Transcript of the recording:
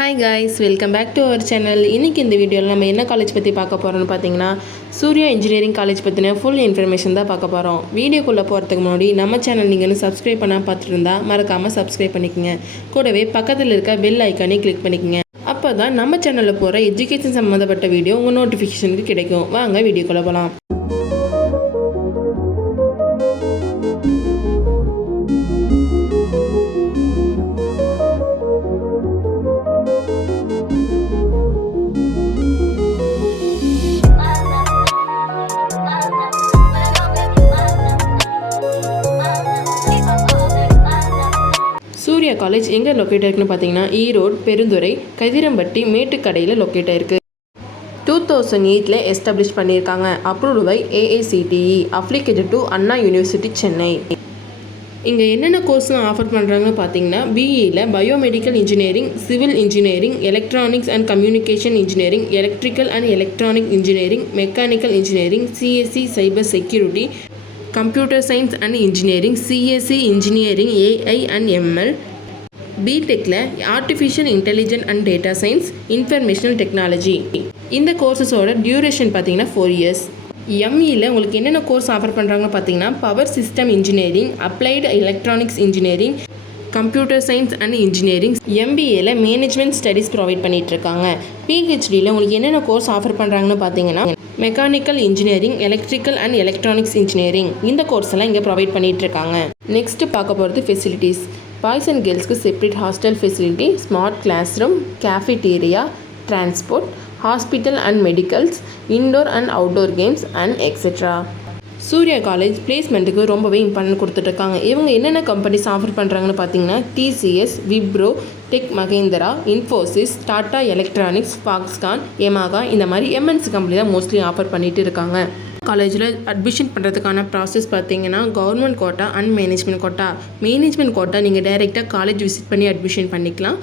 Hi guys, welcome back to our channel. இன்றைக்கி இந்த வீடியோவில் நம்ம என்ன காலேஜ் பற்றி பார்க்க போகிறோம்னு பார்த்தீங்கன்னா, சூர்யா இன்ஜினியரிங் காலேஜ் பற்றின ஃபுல் இன்ஃபர்மேஷன் தான் பார்க்க போகிறோம். வீடியோக்குள்ளே போகிறதுக்கு முன்னாடி நம்ம சேனல் நீங்கள் இன்னும் சப்ஸ்கிரைப் பண்ணால் பார்த்துட்டு இருந்தால் மறக்காமல் சப்ஸ்கிரைப் பண்ணிக்கோங்க. கூடவே பக்கத்தில் இருக்க பெல் ஐக்கானே கிளிக் பண்ணிக்கோங்க. அப்போ தான் நம்ம சேனலில் போகிற எஜுகேஷன் சம்மந்தப்பட்ட வீடியோ உங்கள் நோட்டிஃபிகேஷனுக்கு கிடைக்கும். வாங்க வீடியோக்குள்ளே போகலாம். சூர்யா காலேஜ் எங்கே லொக்கேட் இருக்குன்னு பார்த்தீங்கன்னா, ஈரோடு, பெருந்துறை, கதிரம்பட்டி, மேட்டுக்கடையில் லொக்கேட் ஆயிருக்கு. 2008 எஸ்டாப்ளிஷ் பண்ணியிருக்காங்க. Approved by AICTE, affiliated to Anna university, Chennai. இங்கே என்னென்ன கோர்ஸ்லாம் ஆஃபர் பண்ணுறாங்கன்னு பார்த்தீங்கன்னா, பிஇயில் biomedical engineering, civil engineering, electronics and communication engineering, electrical and electronic engineering, mechanical engineering, CSE cyber security, computer science and engineering, CSE engineering, AI and ML, பிடெக்கில் artificial intelligence and data science, informational technology. இந்த கோர்ஸஸோட duration பார்த்தீங்கன்னா 4 years. எம்இயில் உங்களுக்கு என்னென்ன course offer பண்ணுறாங்கன்னு பார்த்தீங்கன்னா, power system engineering, applied electronics engineering, computer science and engineering. MBAயில் management studies provide பண்ணிகிட்ருக்காங்க. PhDயில் உங்களுக்கு என்னென்ன கோர்ஸ் ஆஃபர் பண்ணுறாங்கன்னு பார்த்தீங்கன்னா, mechanical engineering, electrical and electronics engineering. இந்த கோர்ஸ் எல்லாம் இங்கே ப்ரொவைட் பண்ணிகிட்ருக்காங்க. நெக்ஸ்ட்டு பார்க்க போகிறது ஃபெசிலிட்டிஸ். பாய்ஸ் அண்ட் கேர்ள்ஸ்க்கு separate hostel facility, smart class room, cafeteria, transport, hospital and medicals, indoor and outdoor games and etcetera. Surya college பிளேஸ்மெண்ட்டுக்கு ரொம்பவே இம்பார்ட்டன்ட் கொடுத்துட்ருக்காங்க. இவங்க என்னென்ன கம்பெனிஸ் ஆஃபர் பண்ணுறாங்கன்னு பார்த்தீங்கன்னா, TCS, விப்ரோ, டெக் மகேந்திரா, இன்ஃபோசிஸ், டாடா எலக்ட்ரானிக்ஸ், ஃபாக்ஸ்கான், எமாகா, இந்த மாதிரி MNC கம்பெனி தான் மோஸ்ட்லி ஆஃபர் பண்ணிகிட்டு இருக்காங்க. காலேஜில் அட்மிஷன் பண்ணுறதுக்கான ப்ராசஸ் பார்த்தீங்கன்னா, government quota and management quota. Management quota நீங்கள் டைரெக்டாக காலேஜ் விசிட் பண்ணி அட்மிஷன் பண்ணிக்கலாம்.